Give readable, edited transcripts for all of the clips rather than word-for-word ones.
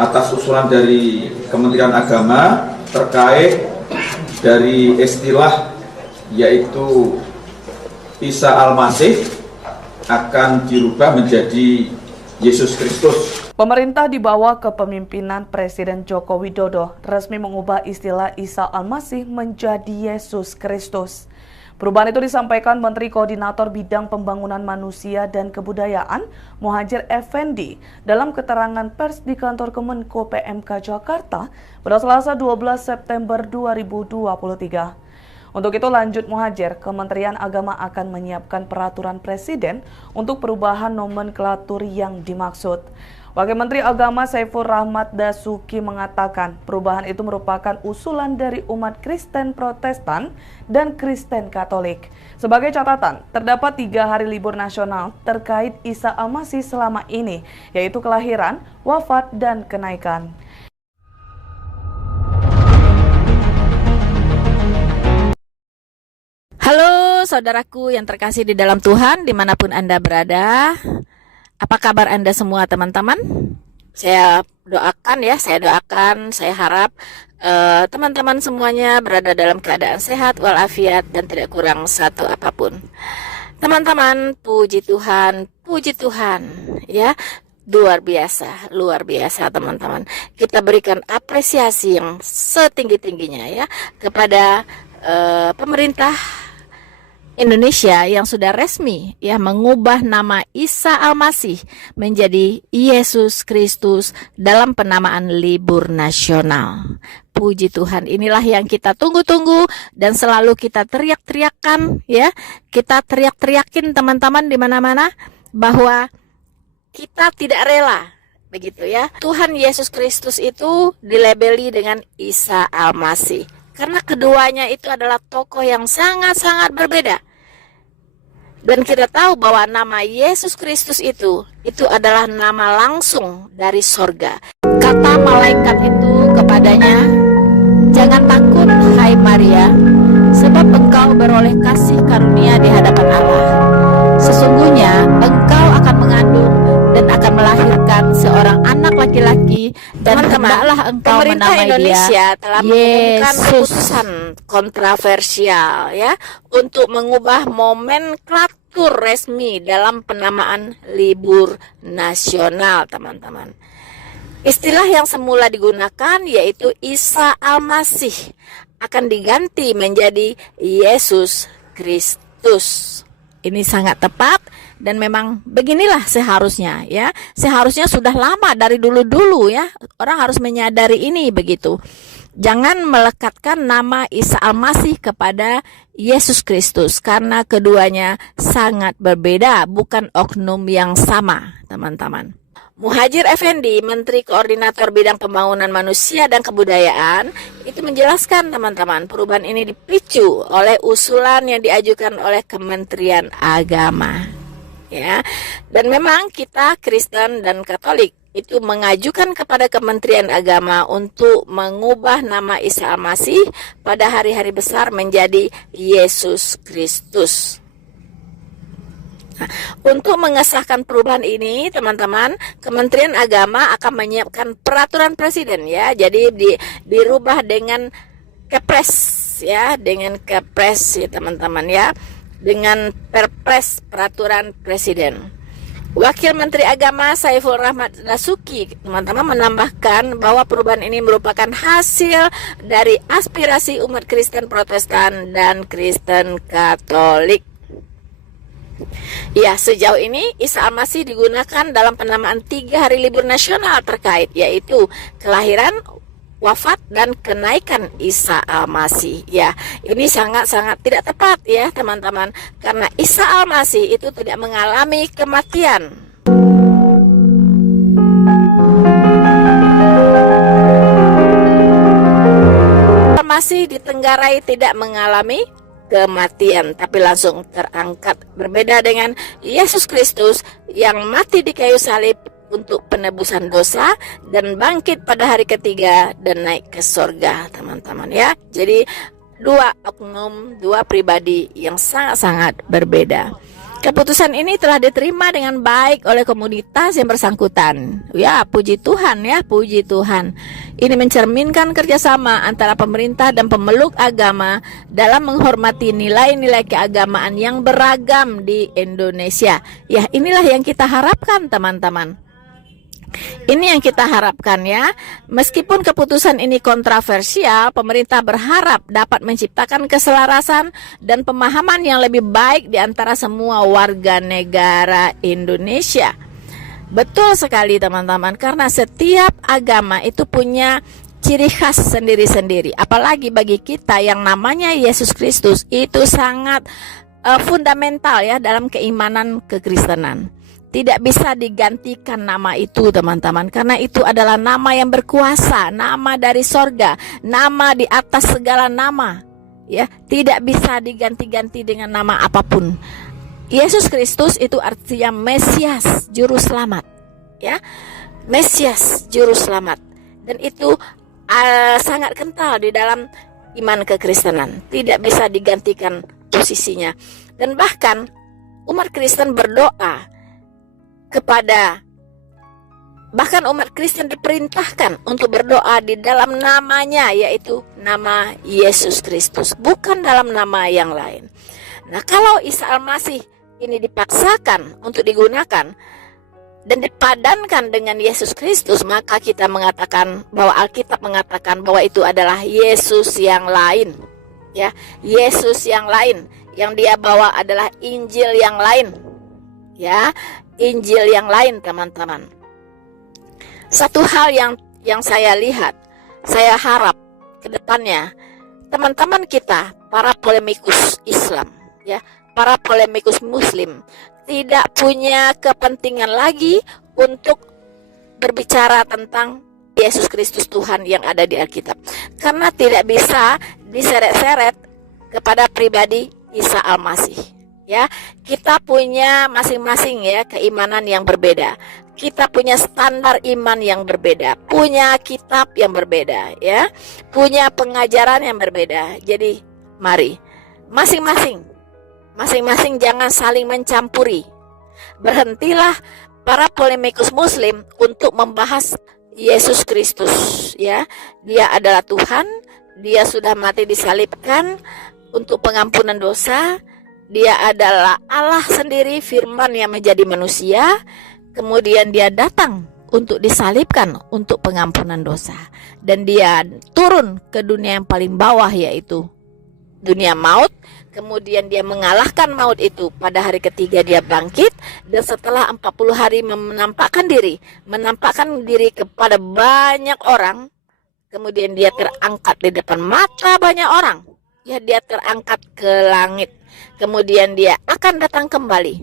atas usulan dari Kementerian Agama terkait dari istilah yaitu Isa Al-Masih akan dirubah menjadi Yesus Kristus. Pemerintah di bawah kepemimpinan Presiden Joko Widodo resmi mengubah istilah Isa Al-Masih menjadi Yesus Kristus. Perubahan itu disampaikan Menteri Koordinator Bidang Pembangunan Manusia dan Kebudayaan, Muhadjir Effendi, dalam keterangan pers di kantor Kemenko PMK Jakarta pada Selasa 12 September 2023. Untuk itu, lanjut Muhadjir, Kementerian Agama akan menyiapkan peraturan Presiden untuk perubahan nomenklatur yang dimaksud. Wakil Menteri Agama Saiful Rahmat Dasuki mengatakan perubahan itu merupakan usulan dari umat Kristen Protestan dan Kristen Katolik. Sebagai catatan, terdapat 3 hari libur nasional terkait Isa Al-Masih selama ini, yaitu kelahiran, wafat, dan kenaikan. Halo saudaraku yang terkasih di dalam Tuhan, dimanapun Anda berada. Apa kabar Anda semua teman-teman? Saya doakan, saya harap teman-teman semuanya berada dalam keadaan sehat, walafiat, dan tidak kurang satu apapun. Teman-teman, puji Tuhan, ya. Luar biasa teman-teman. Kita berikan apresiasi yang setinggi-tingginya ya kepada pemerintah Indonesia yang sudah resmi ya mengubah nama Isa Al-Masih menjadi Yesus Kristus dalam penamaan libur nasional. Puji Tuhan, inilah yang kita tunggu-tunggu dan selalu kita teriak-teriakan ya. Kita teriak-teriakin teman-teman di mana-mana bahwa kita tidak rela begitu ya. Tuhan Yesus Kristus itu dilabeli dengan Isa Al-Masih. Karena keduanya itu adalah tokoh yang sangat-sangat berbeda. Dan kita tahu bahwa nama Yesus Kristus itu adalah nama langsung dari sorga. Kata malaikat itu kepadanya, "Jangan takut, hai Maria, sebab engkau beroleh kasih karunia di hadapan Allah. Sesungguhnya engkau akan mengandung dan akan melahirkan seorang anak laki-laki, dan hendaklah engkau menamai Indonesia dia telah mengumumkan Yesus." keputusan kontroversial ya untuk mengubah nomenklatur resmi dalam penamaan libur nasional, teman-teman. Istilah yang semula digunakan yaitu Isa Al-Masih akan diganti menjadi Yesus Kristus. Ini sangat tepat dan memang beginilah seharusnya ya. Seharusnya sudah lama dari dulu-dulu ya. Orang harus menyadari ini begitu. Jangan melekatkan nama Isa Al-Masih kepada Yesus Kristus karena keduanya sangat berbeda, bukan oknum yang sama, teman-teman. Muhadjir Effendi, Menteri Koordinator Bidang Pembangunan Manusia dan Kebudayaan, itu menjelaskan teman-teman, perubahan ini dipicu oleh usulan yang diajukan oleh Kementerian Agama. Ya. Dan memang kita Kristen dan Katolik itu mengajukan kepada Kementerian Agama untuk mengubah nama Isa Al-Masih pada hari-hari besar menjadi Yesus Kristus. Nah, untuk mengesahkan perubahan ini, teman-teman, Kementerian Agama akan menyiapkan peraturan presiden ya. Jadi dirubah dengan Kepres ya, dengan Kepres ya teman-teman ya, dengan Perpres peraturan presiden. Wakil Menteri Agama Saiful Rahmat Dasuki, teman-teman, menambahkan bahwa perubahan ini merupakan hasil dari aspirasi umat Kristen Protestan dan Kristen Katolik. Ya, sejauh ini Isa Al-Masih digunakan dalam penamaan 3 hari libur nasional terkait, yaitu kelahiran, wafat, dan kenaikan Isa Al-Masih. Ya, ini sangat-sangat tidak tepat ya teman-teman, karena Isa Al-Masih itu tidak mengalami kematian. Al-Masih ditenggarai tidak mengalami kematian, tapi langsung terangkat. Berbeda dengan Yesus Kristus yang mati di kayu salib untuk penebusan dosa dan bangkit pada hari ketiga dan naik ke sorga, teman-teman ya. Jadi dua oknum, dua pribadi yang sangat-sangat berbeda. Keputusan ini telah diterima dengan baik oleh komunitas yang bersangkutan. Ya, puji Tuhan ya, puji Tuhan. Ini mencerminkan kerjasama antara pemerintah dan pemeluk agama dalam menghormati nilai-nilai keagamaan yang beragam di Indonesia. Ya, inilah yang kita harapkan teman-teman. Ini yang kita harapkan ya. Meskipun keputusan ini kontroversial, pemerintah berharap dapat menciptakan keselarasan dan pemahaman yang lebih baik di antara semua warga negara Indonesia. Betul sekali teman-teman, karena setiap agama itu punya ciri khas sendiri-sendiri. Apalagi bagi kita yang namanya Yesus Kristus, itu sangat fundamental ya dalam keimanan kekristenan. Tidak bisa digantikan nama itu teman-teman, karena itu adalah nama yang berkuasa, nama dari sorga, nama di atas segala nama ya, tidak bisa diganti-ganti dengan nama apapun. Yesus Kristus itu artinya Mesias, juru selamat ya, Mesias, juru selamat, dan itu sangat kental di dalam iman kekristenan, tidak bisa digantikan posisinya. Dan bahkan umat Kristen berdoa bahkan umat Kristen diperintahkan untuk berdoa di dalam namanya, yaitu nama Yesus Kristus, bukan dalam nama yang lain. Nah, kalau Isa Al-Masih ini dipaksakan untuk digunakan dan dipadankan dengan Yesus Kristus, maka kita mengatakan bahwa Alkitab mengatakan bahwa itu adalah Yesus yang lain ya, Yesus yang lain, yang dia bawa adalah Injil yang lain ya, Injil yang lain teman-teman. Satu hal yang saya lihat, saya harap ke depannya teman-teman kita, para polemikus Islam ya, para polemikus Muslim, tidak punya kepentingan lagi untuk berbicara tentang Yesus Kristus Tuhan yang ada di Alkitab, karena tidak bisa diseret-seret kepada pribadi Isa Al-Masih. Ya, kita punya masing-masing ya keimanan yang berbeda. Kita punya standar iman yang berbeda, punya kitab yang berbeda ya, punya pengajaran yang berbeda. Jadi mari masing-masing jangan saling mencampuri. Berhentilah para polemikus Muslim untuk membahas Yesus Kristus ya. Dia adalah Tuhan, dia sudah mati disalibkan untuk pengampunan dosa. Dia adalah Allah sendiri, firman yang menjadi manusia. Kemudian dia datang untuk disalibkan untuk pengampunan dosa. Dan dia turun ke dunia yang paling bawah, yaitu dunia maut. Kemudian dia mengalahkan maut itu. Pada hari ketiga dia bangkit. Dan setelah 40 hari menampakkan diri kepada banyak orang. Kemudian dia terangkat di depan mata banyak orang. Ya, dia terangkat ke langit. Kemudian dia akan datang kembali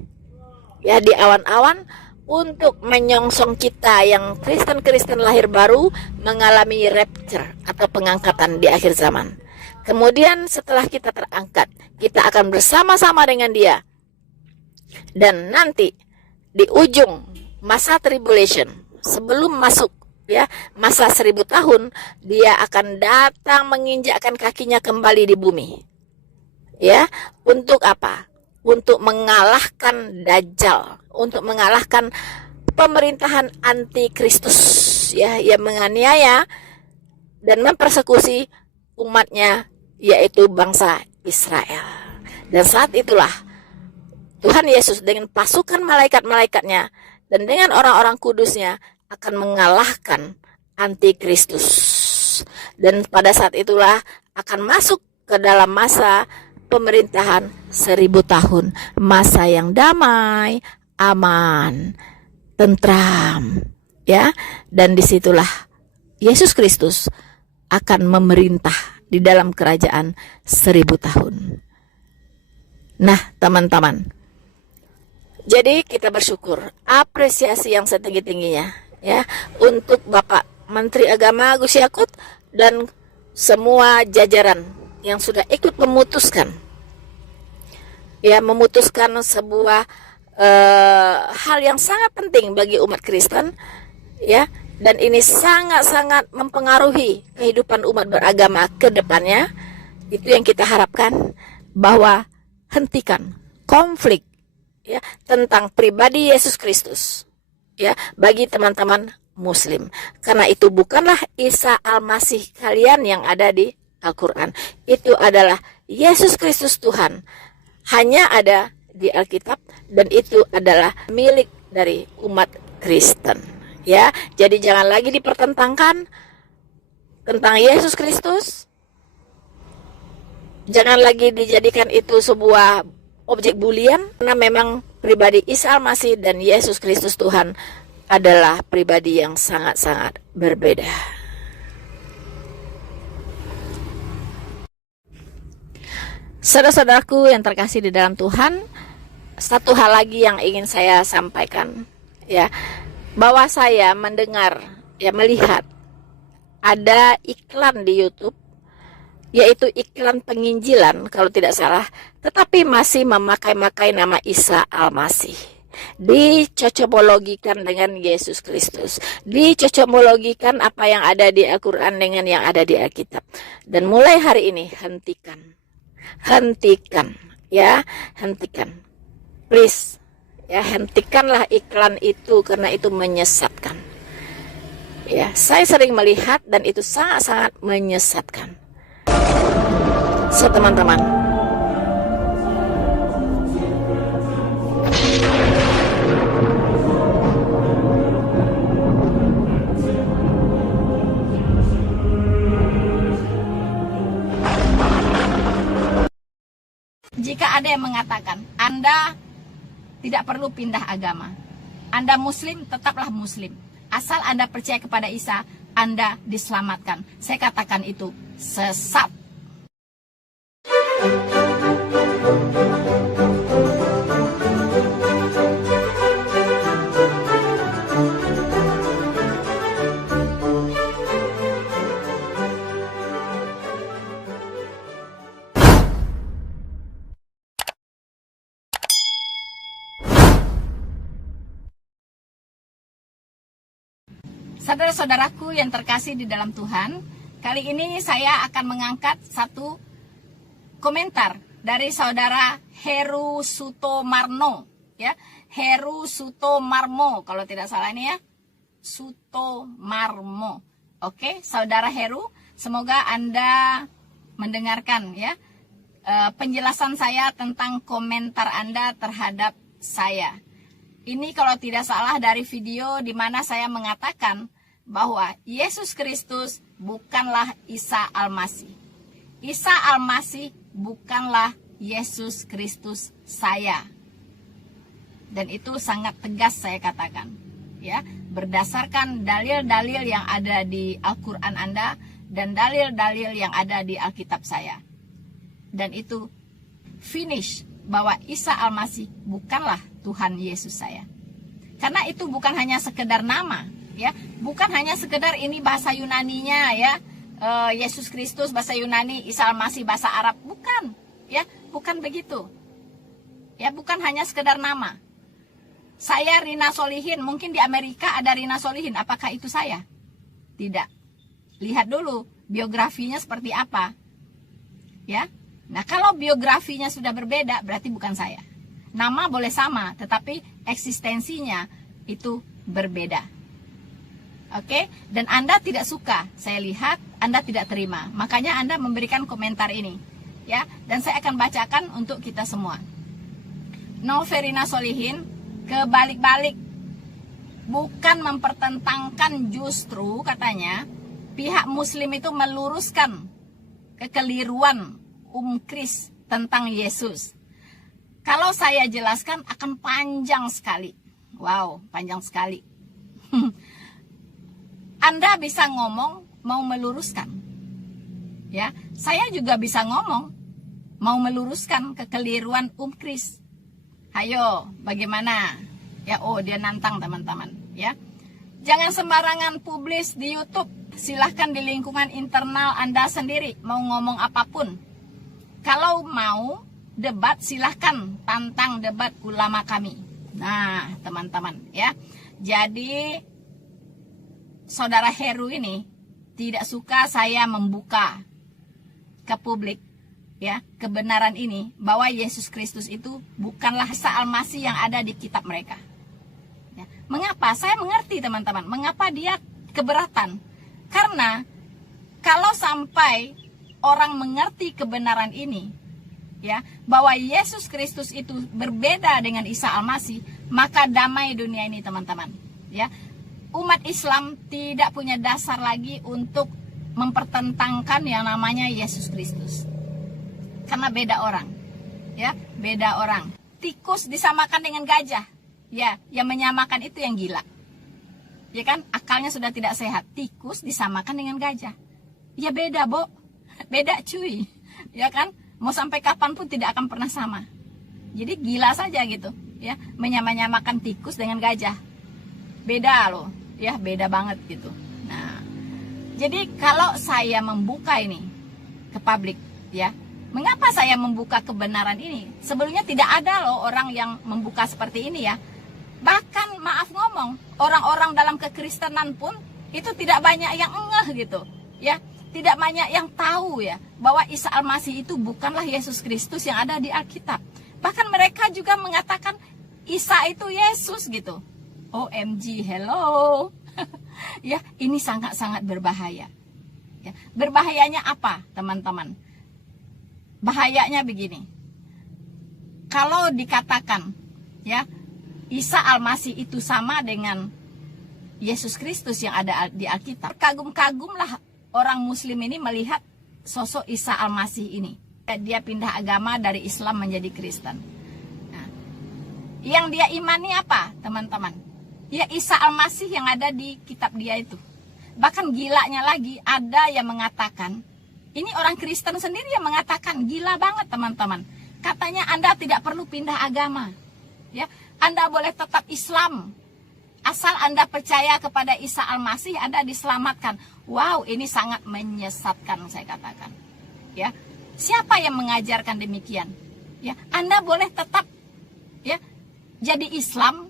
ya di awan-awan untuk menyongsong kita yang Kristen-Kristen lahir baru mengalami rapture atau pengangkatan di akhir zaman. Kemudian setelah kita terangkat, kita akan bersama-sama dengan dia. Dan nanti di ujung masa tribulation, sebelum masuk ya masa 1000 tahun, dia akan datang menginjakkan kakinya kembali di bumi. Ya, untuk apa? Untuk mengalahkan Dajjal, untuk mengalahkan pemerintahan antikristus ya, yang menganiaya dan mempersekusi umatnya, yaitu bangsa Israel. Dan saat itulah Tuhan Yesus dengan pasukan malaikat-malaikatnya dan dengan orang-orang kudusnya akan mengalahkan antikristus. Dan pada saat itulah akan masuk ke dalam masa pemerintahan 1000 tahun, masa yang damai, aman, tentram, ya. Dan disitulah Yesus Kristus akan memerintah di dalam kerajaan 1000 tahun. Nah, teman-teman, jadi kita bersyukur, apresiasi yang setinggi-tingginya, ya, untuk Bapak Menteri Agama Gus Yakut dan semua jajaran yang sudah ikut memutuskan sebuah hal yang sangat penting bagi umat Kristen, ya, dan ini sangat-sangat mempengaruhi kehidupan umat beragama ke depannya. Itu yang kita harapkan, bahwa hentikan konflik, ya tentang pribadi Yesus Kristus ya bagi teman-teman Muslim. Karena itu bukanlah Isa Al-Masih kalian yang ada di Al-Quran. Itu adalah Yesus Kristus Tuhan. Hanya ada di Alkitab dan itu adalah milik dari umat Kristen. Ya, jadi jangan lagi dipertentangkan tentang Yesus Kristus. Jangan lagi dijadikan itu sebuah objek bulian, karena memang pribadi Isa Al-Masih dan Yesus Kristus Tuhan adalah pribadi yang sangat-sangat berbeda. Saudara-saudaraku yang terkasih di dalam Tuhan, satu hal lagi yang ingin saya sampaikan, ya, bahwa saya mendengar, ya, melihat ada iklan di YouTube, yaitu iklan penginjilan kalau tidak salah, tetapi masih memakai nama Isa Al-Masih. Dicocokologikan dengan Yesus Kristus, dicocokologikan apa yang ada di Al-Quran dengan yang ada di Alkitab. Dan mulai hari ini hentikan, ya, hentikan, please, ya, hentikanlah iklan itu karena itu menyesatkan. Ya, saya sering melihat dan itu sangat-sangat menyesatkan. So, teman-teman, jika ada yang mengatakan Anda tidak perlu pindah agama, Anda Muslim, tetaplah Muslim, asal Anda percaya kepada Isa, Anda diselamatkan, saya katakan itu sesat. Saudara-saudaraku yang terkasih di dalam Tuhan, kali ini saya akan mengangkat satu komentar dari saudara Heru Sutomarmo, ya, Heru Sutomarmo kalau tidak salah ini ya, Sutomarmo. Oke, saudara Heru, semoga Anda mendengarkan ya penjelasan saya tentang komentar Anda terhadap saya. Ini kalau tidak salah dari video di mana saya mengatakan bahwa Yesus Kristus bukanlah Isa Al-Masih. Isa Al-Masih bukanlah Yesus Kristus saya. Dan itu sangat tegas saya katakan, ya, berdasarkan dalil-dalil yang ada di Al-Quran Anda dan dalil-dalil yang ada di Alkitab saya. Dan itu finish bahwa Isa Al-Masih bukanlah Tuhan Yesus saya. Karena itu bukan hanya sekedar nama, ya, bukan hanya sekedar ini bahasa Yunaninya, ya, Yesus Kristus bahasa Yunani, Isa Al-Masih bahasa Arab, bukan, ya, bukan begitu, ya, bukan hanya sekedar nama. Saya Rina Solihin, mungkin di Amerika ada Rina Solihin, apakah itu saya? Tidak. Lihat dulu biografinya seperti apa, ya. Nah, kalau biografinya sudah berbeda, berarti bukan saya. Nama boleh sama, tetapi eksistensinya itu berbeda. Oke, dan Anda tidak suka, saya lihat Anda tidak terima. Makanya Anda memberikan komentar ini, ya. Dan saya akan bacakan untuk kita semua. Noverina Solihin, kebalik-balik, bukan mempertentangkan, justru katanya pihak Muslim itu meluruskan kekeliruan Kris tentang Yesus. Kalau saya jelaskan akan panjang sekali. Wow, panjang sekali. Anda bisa ngomong mau meluruskan, ya. Saya juga bisa ngomong mau meluruskan kekeliruan Kris. Ayo, bagaimana? Ya, oh, dia nantang teman-teman, ya. Jangan sembarangan publis di YouTube. Silahkan di lingkungan internal Anda sendiri mau ngomong apapun. Kalau mau debat, silahkan tantang debat ulama kami. Nah, teman-teman, ya. Jadi saudara Heru ini tidak suka saya membuka ke publik ya kebenaran ini bahwa Yesus Kristus itu bukanlah Isa Al-Masih yang ada di kitab mereka. Ya. Mengapa? Saya mengerti teman-teman. Mengapa dia keberatan? Karena kalau sampai orang mengerti kebenaran ini, ya bahwa Yesus Kristus itu berbeda dengan Isa Al-Masih, maka damai dunia ini teman-teman. Ya, umat Islam tidak punya dasar lagi untuk mempertentangkan yang namanya Yesus Kristus. Karena beda orang, ya beda orang. Tikus disamakan dengan gajah, ya yang menyamakan itu yang gila, ya kan? Akalnya sudah tidak sehat. Tikus disamakan dengan gajah, ya beda beda cuy, ya kan? Mau sampai kapan pun tidak akan pernah sama. Jadi gila saja gitu, ya menyamakan tikus dengan gajah, beda loh, ya beda banget gitu. Nah, jadi kalau saya membuka ini ke publik, ya. Mengapa saya membuka kebenaran ini? Sebelumnya tidak ada loh orang yang membuka seperti ini ya. Bahkan maaf ngomong, orang-orang dalam kekristenan pun itu tidak banyak yang ngeh gitu. Ya, tidak banyak yang tahu ya bahwa Isa Al-Masih itu bukanlah Yesus Kristus yang ada di Alkitab. Bahkan mereka juga mengatakan Isa itu Yesus gitu. OMG, hello. Ya, ini sangat-sangat berbahaya. Ya, berbahayanya apa, teman-teman? Bahayanya begini, kalau dikatakan ya Isa Al-Masih itu sama dengan Yesus Kristus yang ada di Alkitab, kagum-kagumlah orang Muslim ini melihat sosok Isa Al-Masih ini. Dia pindah agama dari Islam menjadi Kristen. Nah, yang dia imani apa teman-teman? Ya Isa Al-Masih yang ada di kitab dia itu. Bahkan gilanya lagi, ada yang mengatakan, ini orang Kristen sendiri yang mengatakan, gila banget teman-teman. Katanya Anda tidak perlu pindah agama. Ya, Anda boleh tetap Islam. Asal Anda percaya kepada Isa Al-Masih, Anda diselamatkan. Wow, ini sangat menyesatkan saya katakan. Ya, siapa yang mengajarkan demikian? Ya, Anda boleh tetap ya jadi Islam.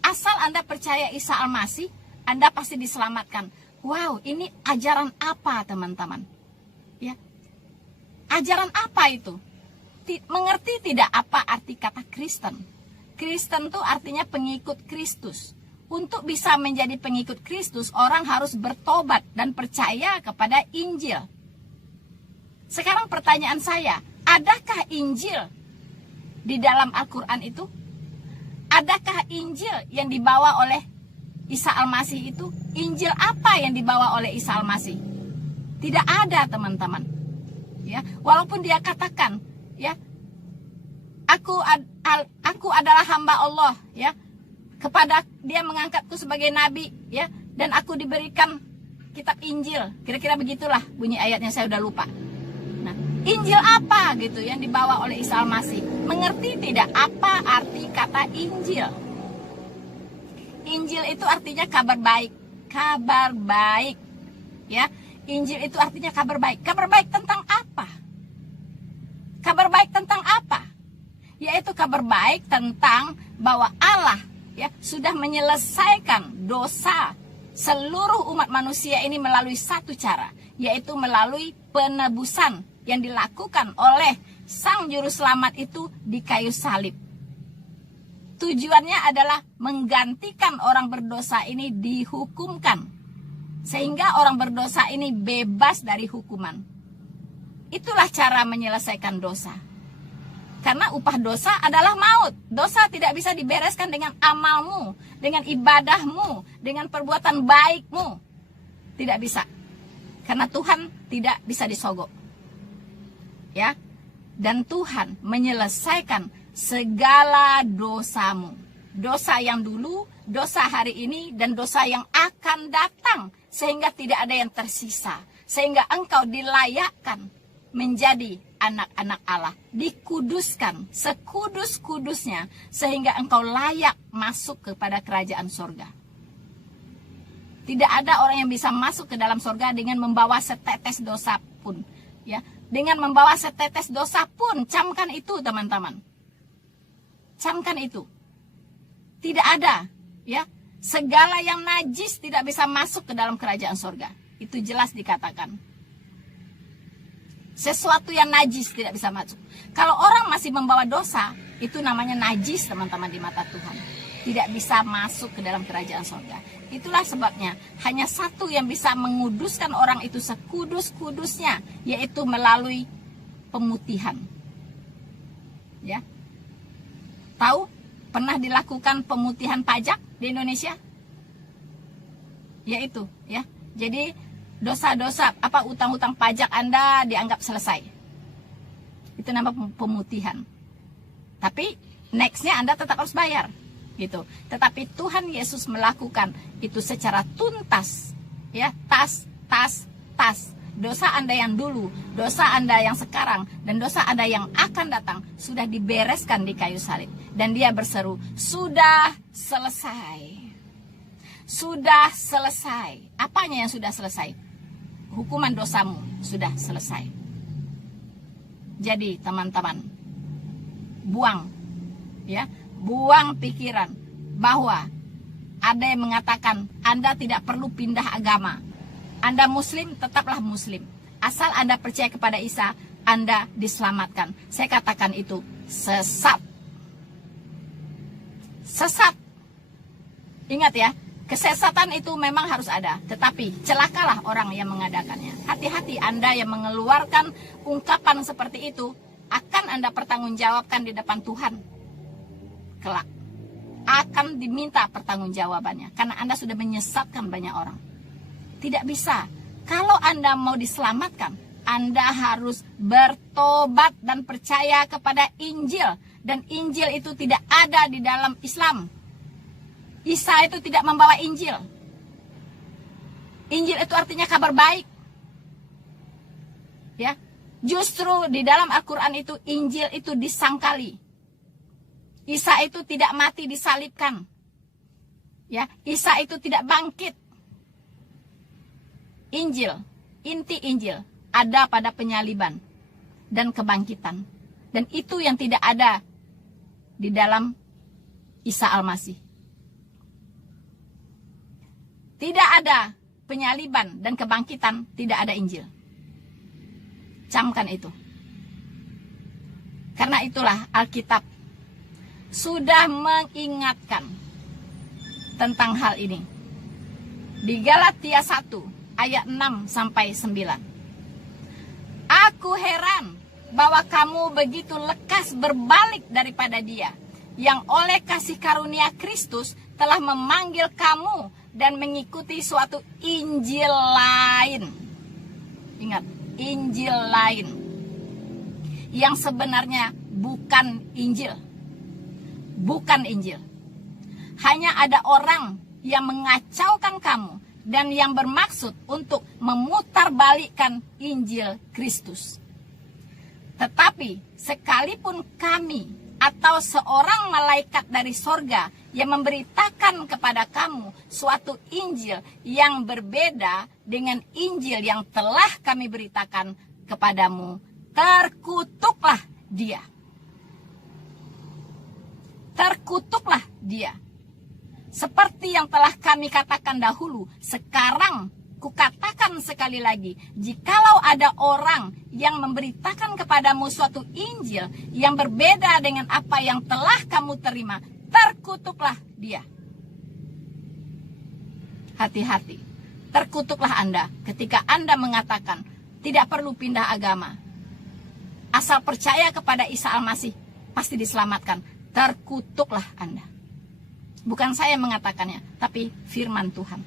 Asal Anda percaya Isa Al-Masih, Anda pasti diselamatkan. Wow, ini ajaran apa teman-teman? Ya, ajaran apa itu? Mengerti tidak apa arti kata Kristen? Kristen itu artinya pengikut Kristus. Untuk bisa menjadi pengikut Kristus, orang harus bertobat dan percaya kepada Injil. Sekarang pertanyaan saya, adakah Injil di dalam Al-Quran itu? Adakah Injil yang dibawa oleh Isa Al-Masih itu? Injil apa yang dibawa oleh Isa Al-Masih? Tidak ada teman-teman. Ya, walaupun dia katakan, ya, aku adalah hamba Allah, ya. Kepada dia mengangkatku sebagai nabi, ya, dan aku diberikan kitab Injil. Kira-kira begitulah bunyi ayatnya, saya udah lupa. Nah, Injil apa gitu yang dibawa oleh Isa Al-Masih? Mengerti tidak apa arti kata Injil? Injil itu artinya kabar baik. Kabar baik. Ya, Injil itu artinya kabar baik. Kabar baik tentang apa? Kabar baik tentang apa? Yaitu kabar baik tentang bahwa Allah ya sudah menyelesaikan dosa seluruh umat manusia ini melalui satu cara, yaitu melalui penebusan yang dilakukan oleh Sang Juru Selamat itu di kayu salib. Tujuannya adalah menggantikan orang berdosa ini dihukumkan, sehingga orang berdosa ini bebas dari hukuman. Itulah cara menyelesaikan dosa. Karena upah dosa adalah maut. Dosa tidak bisa dibereskan dengan amalmu, dengan ibadahmu, dengan perbuatan baikmu. Tidak bisa. Karena Tuhan tidak bisa disogok. Ya. Dan Tuhan menyelesaikan segala dosamu. Dosa yang dulu, dosa hari ini, dan dosa yang akan datang. Sehingga tidak ada yang tersisa. Sehingga engkau dilayakkan menjadi anak-anak Allah. Dikuduskan sekudus-kudusnya. Sehingga engkau layak masuk kepada kerajaan sorga. Tidak ada orang yang bisa masuk ke dalam sorga dengan membawa setetes dosa pun. Ya, dengan membawa setetes dosa pun. Camkan itu teman-teman. Camkan itu. Tidak ada, ya. Segala yang najis tidak bisa masuk ke dalam kerajaan sorga. Itu jelas dikatakan. Sesuatu yang najis tidak bisa masuk. Kalau orang masih membawa dosa, itu namanya najis teman-teman di mata Tuhan. Tidak bisa masuk ke dalam kerajaan surga. Itulah sebabnya hanya satu yang bisa menguduskan orang itu sekudus-kudusnya, yaitu melalui pemutihan. Ya. Tahu pernah dilakukan pemutihan pajak di Indonesia? Yaitu, ya. Jadi dosa-dosa utang-utang pajak Anda dianggap selesai. Itu nama pemutihan. Tapi nextnya Anda tetap harus bayar, gitu. Tetapi Tuhan Yesus melakukan itu secara tuntas, ya, tas. Dosa Anda yang dulu, dosa Anda yang sekarang, dan dosa Anda yang akan datang sudah dibereskan di kayu salib. Dan Dia berseru, sudah selesai. Sudah selesai. Apanya yang sudah selesai? Hukuman dosamu sudah selesai. Jadi teman-teman, buang pikiran bahwa ada yang mengatakan Anda tidak perlu pindah agama. Anda Muslim, tetaplah Muslim. Asal Anda percaya kepada Isa, Anda diselamatkan. Saya katakan itu sesat. Sesat. Ingat ya, kesesatan itu memang harus ada, tetapi celakalah orang yang mengadakannya. Hati-hati Anda yang mengeluarkan ungkapan seperti itu, akan Anda pertanggungjawabkan di depan Tuhan. Kelak akan diminta pertanggungjawabannya, karena Anda sudah menyesatkan banyak orang. Tidak bisa. Kalau Anda mau diselamatkan, Anda harus bertobat dan percaya kepada Injil. Dan Injil itu tidak ada di dalam Islam. Isa itu tidak membawa Injil. Injil itu artinya kabar baik. Ya, justru di dalam Al-Quran itu Injil itu disangkali. Isa itu tidak mati disalibkan. Ya, Isa itu tidak bangkit. Injil, inti Injil ada pada penyaliban dan kebangkitan. Dan itu yang tidak ada di dalam Isa Al-Masih. Tidak ada penyaliban dan kebangkitan, tidak ada Injil. Camkan itu. Karena itulah Alkitab sudah mengingatkan tentang hal ini. Di Galatia 1 ayat 6 sampai 9. Aku heran bahwa kamu begitu lekas berbalik daripada Dia yang oleh kasih karunia Kristus telah memanggil kamu dan mengikuti suatu Injil lain. Ingat, Injil lain yang sebenarnya bukan Injil. Bukan Injil. Hanya ada orang yang mengacaukan kamu dan yang bermaksud untuk memutarbalikkan Injil Kristus. Tetapi sekalipun kami atau seorang malaikat dari sorga yang memberitakan kepada kamu suatu Injil yang berbeda dengan Injil yang telah kami beritakan kepadamu, terkutuklah dia. Terkutuklah dia. Seperti yang telah kami katakan dahulu, sekarang kukatakan sekali lagi, jikalau ada orang yang memberitakan kepadamu suatu Injil yang berbeda dengan apa yang telah kamu terima, terkutuklah dia. Hati-hati, terkutuklah Anda ketika Anda mengatakan tidak perlu pindah agama. Asal percaya kepada Isa Al-Masih, pasti diselamatkan. Terkutuklah Anda. Bukan saya yang mengatakannya, tapi firman Tuhan.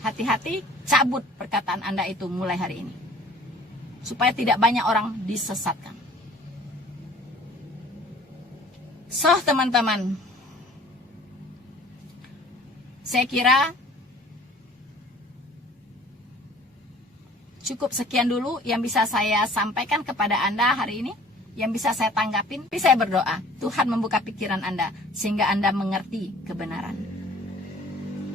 Hati-hati, cabut perkataan Anda itu mulai hari ini. Supaya tidak banyak orang disesatkan. So, teman-teman, saya kira cukup sekian dulu yang bisa saya sampaikan kepada Anda hari ini. Yang bisa saya tanggapin, tapi saya berdoa Tuhan membuka pikiran Anda sehingga Anda mengerti kebenaran.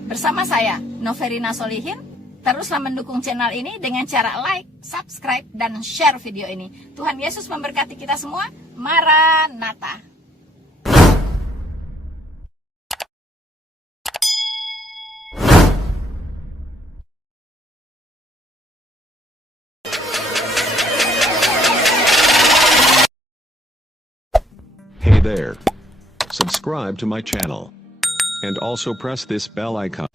Bersama saya, Noverina Solihin, teruslah mendukung channel ini dengan cara like, subscribe, dan share video ini. Tuhan Yesus memberkati kita semua. Maranatha. Hey there. Subscribe to my channel. And also press this bell icon.